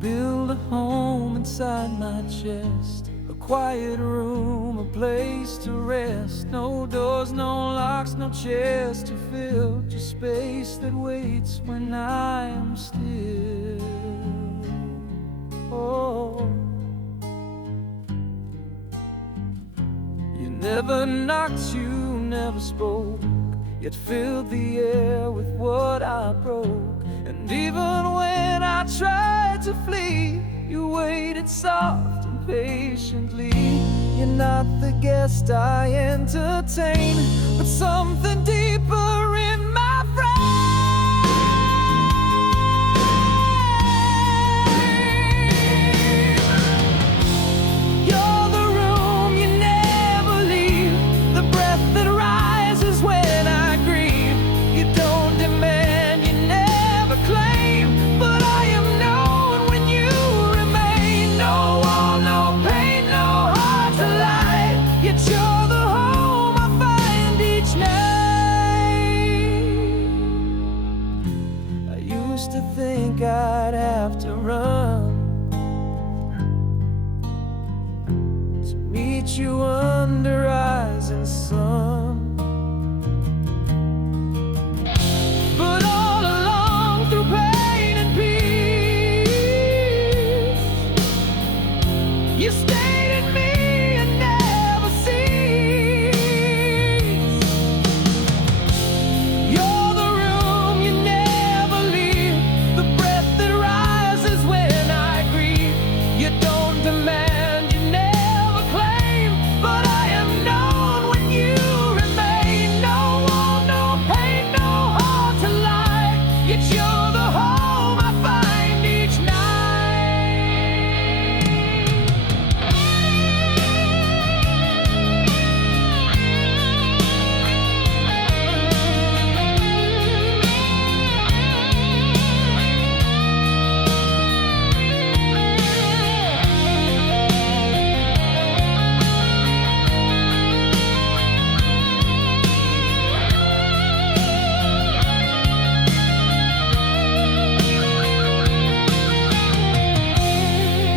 build a home inside my chest, a quiet room, a place to rest. No doors, no locks, no chairs to fill, just space that waits when I am still. Oh, you never knocked, you never spoke, yet filled the air with what I broke. And even when I tried to flee, you waited soft and patiently. You're not the guest I entertain, but something deeper in my brain. You're the room you never leave, the breath that rises when I grieve. You don't demand, you never claim, but I am known when you remain. No wall, no pain, no heart to lie, yet you're the home I find each night. I used to think I'd have to run to meet you under rising sun, but all along through pain and peace, you stayed in me and never ceased. You're the room you never leave, the breath that rises when I grieve. You don't demand, you never claim, but I am known when you remain. No wall, no pain, no heart to lie, yet you're the home I find each night.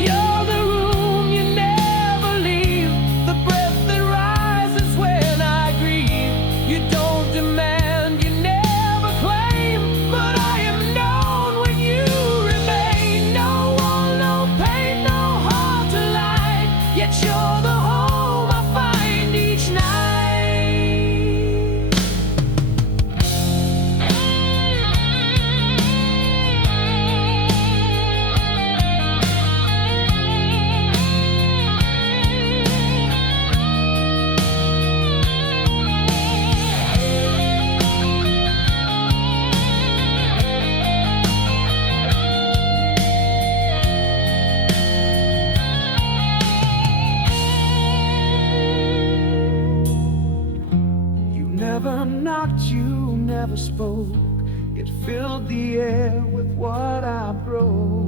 You're the room you never leave, the breath that rises when I grieve. You don't demand, you never claim, but I am known when you remain. No wall, no pain, no heart to lie, yet you're the home I find each night. You never knocked, you never spoke, yet filled the air with what I broke.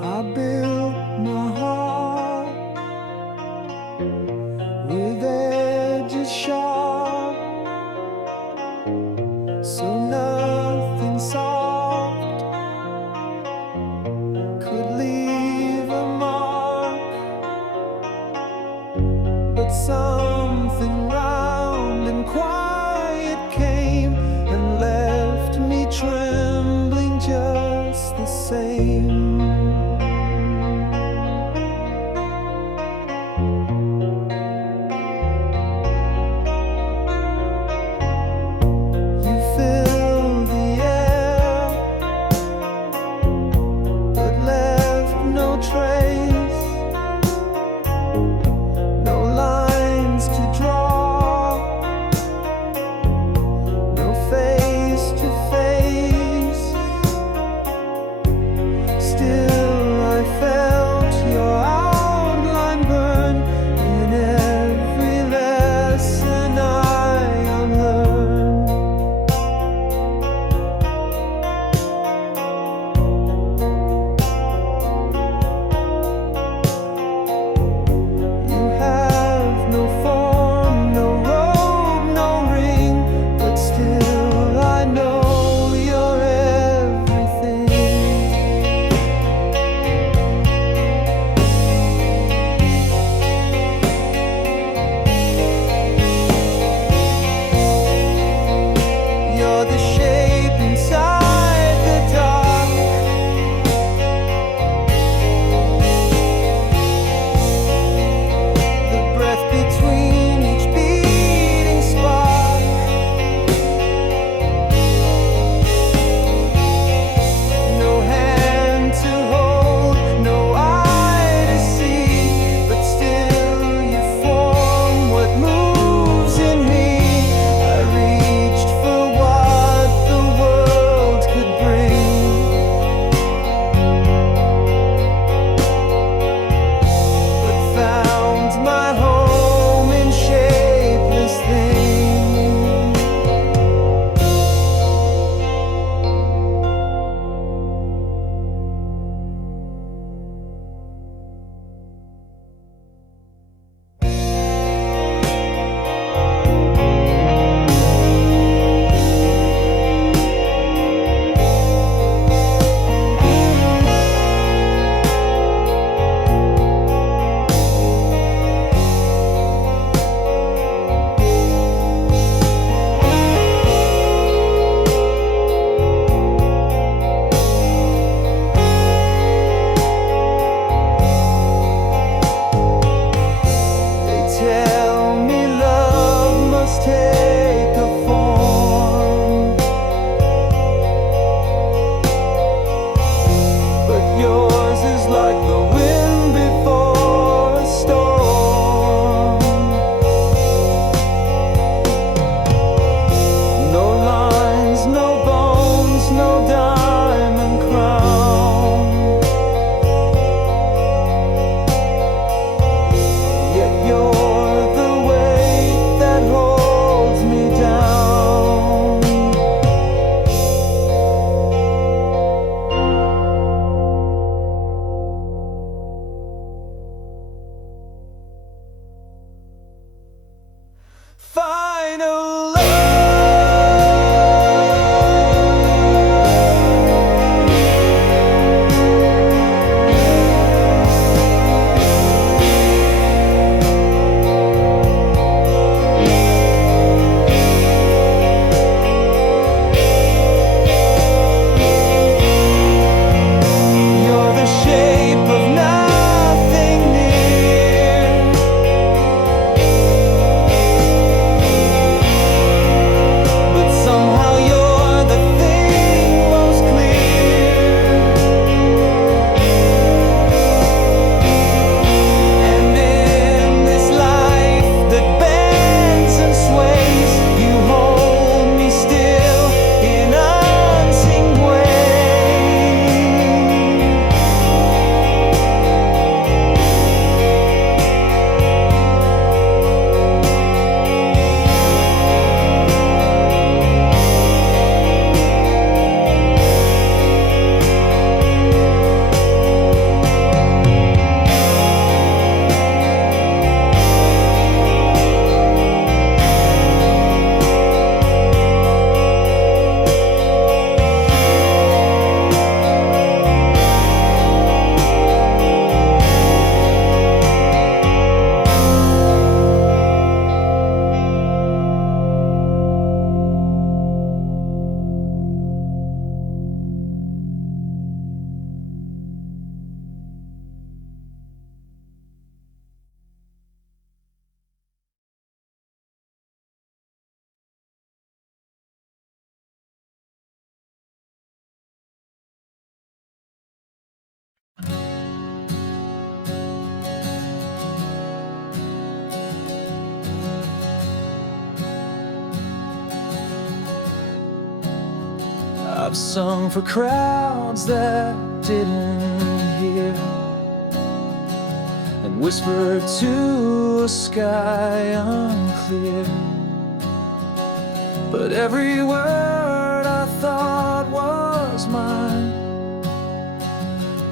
I built my heart with edges sharp, so nothing soft could leave a mark. But something round and quiet came and left me trembling just the same. You filled the air, but left no trace, no lines to draw, no face to face. I've sung for crowds that didn't hear, and whispered to a sky unclear. But every word I thought was mine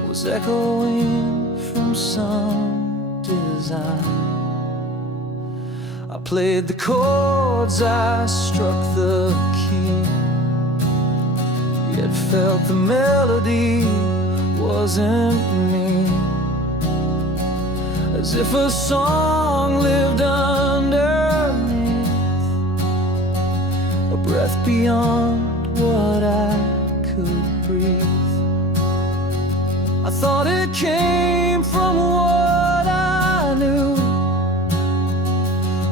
was echoing from some design. I played the chords, I struck the key, yet felt the melody wasn't me. As if a song lived underneath, a breath beyond what I could breathe. I thought it came from what I knew,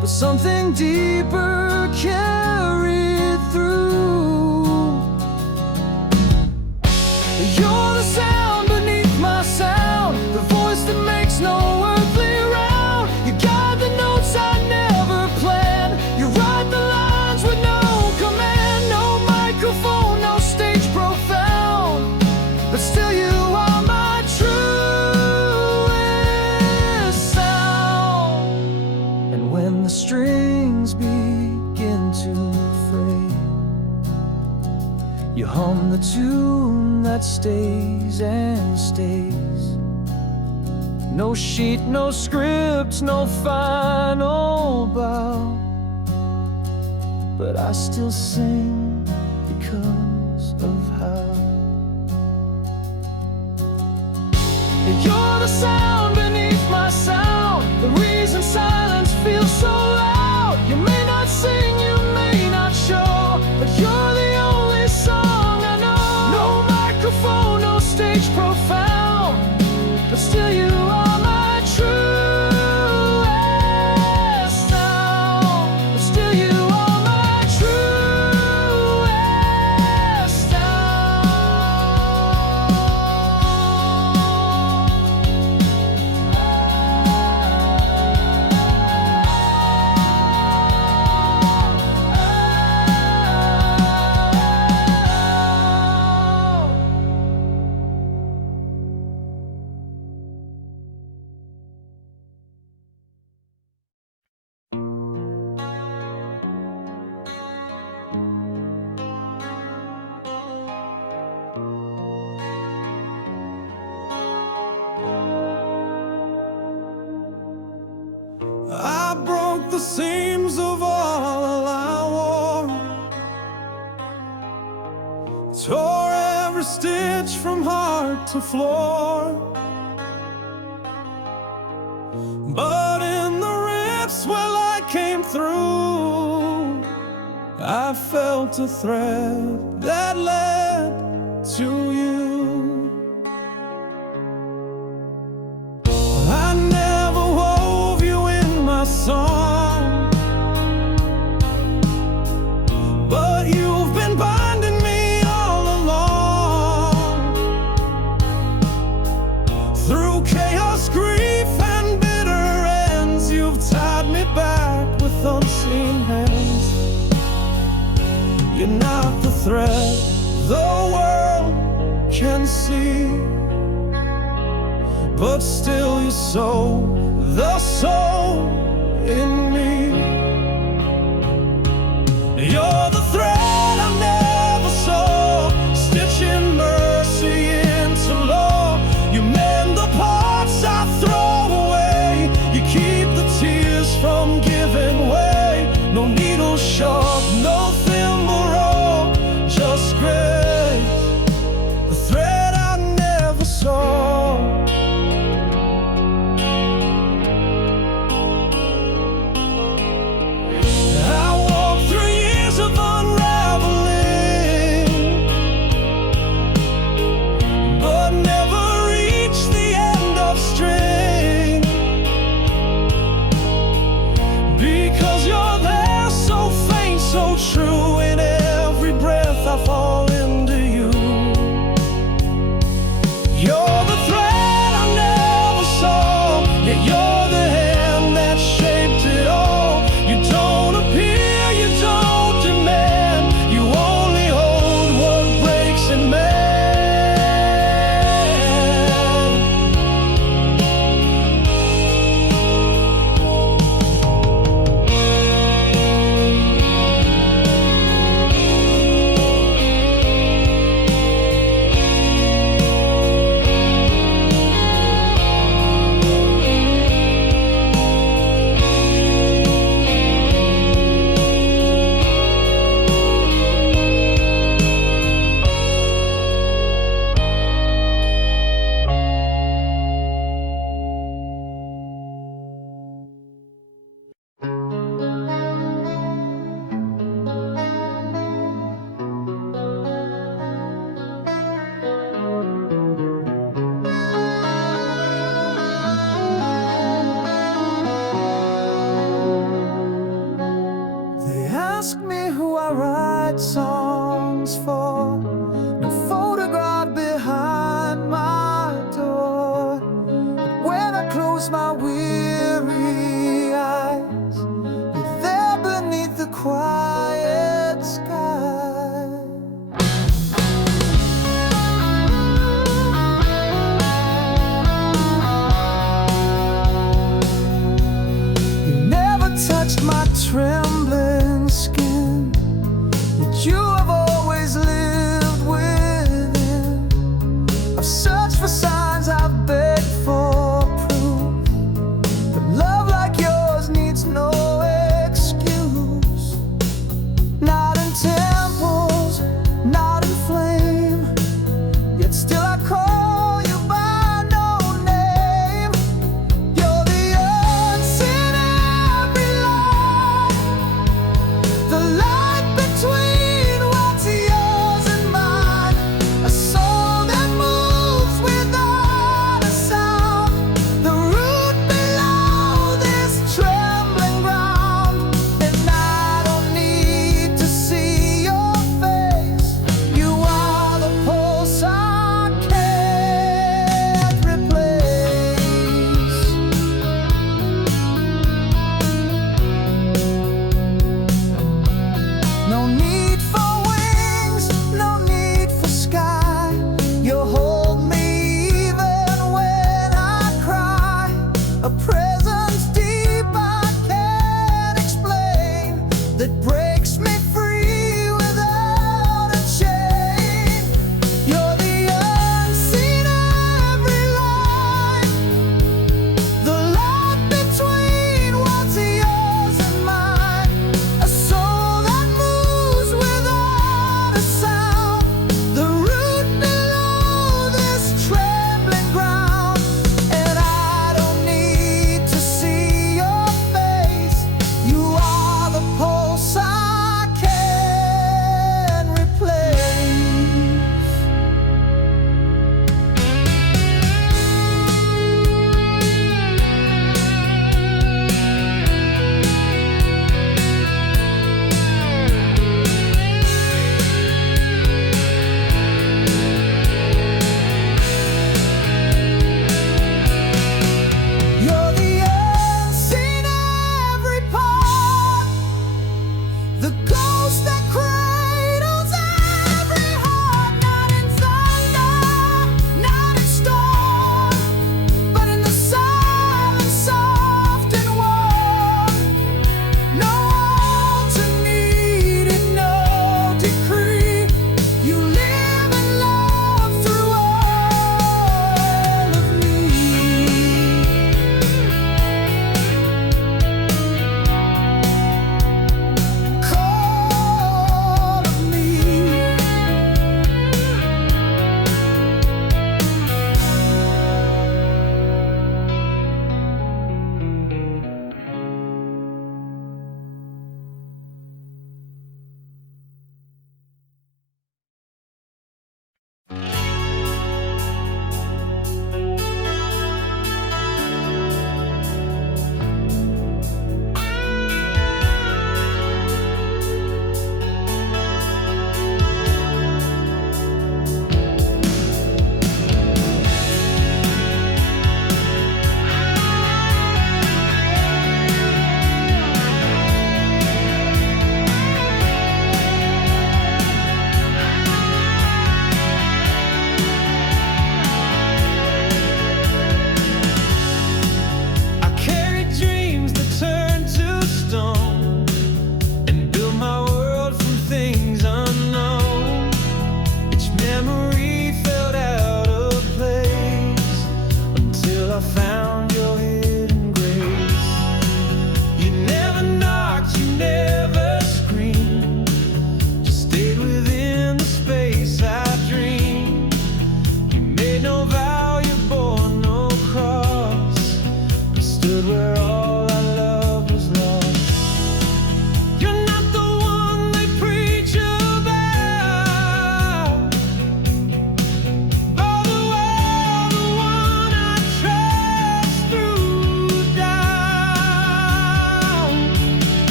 but something deeper carried through. You're the sound beneath my sound, the voice that makes no earthly round. You guide the notes I never planned, you write the lines with no command. No microphone, no stage profound, but still you are my truest sound. And when the strings begin to fray, you hum the tune that stays and stays. No sheet, no script, no final bow, but I still sing because of how. You're the sound beneath my sound, the reason silence feels so loud. You may not sing, you may not show, but you're the only song I know. No microphone, no stage profound, but still you are my truest sound. But still you are my truest sound. I broke the seams of all I wore, tore every stitch from heart to floor. But in the rips where light came through, I felt a thread that led to you. I never wove you in my song, but you've been binding me all along. Through chaos, grief, and bitter ends, you've tied me back with unseen hands. You're not the thread the world can see, but still you sow the soul in me. You're the thread I never saw, stitching mercy into law. You mend the parts I throw away, you keep the tears from giving way. No needle sharp, no thimble roll, just grace, the thread I never saw. True, in every breath I fall into you. You're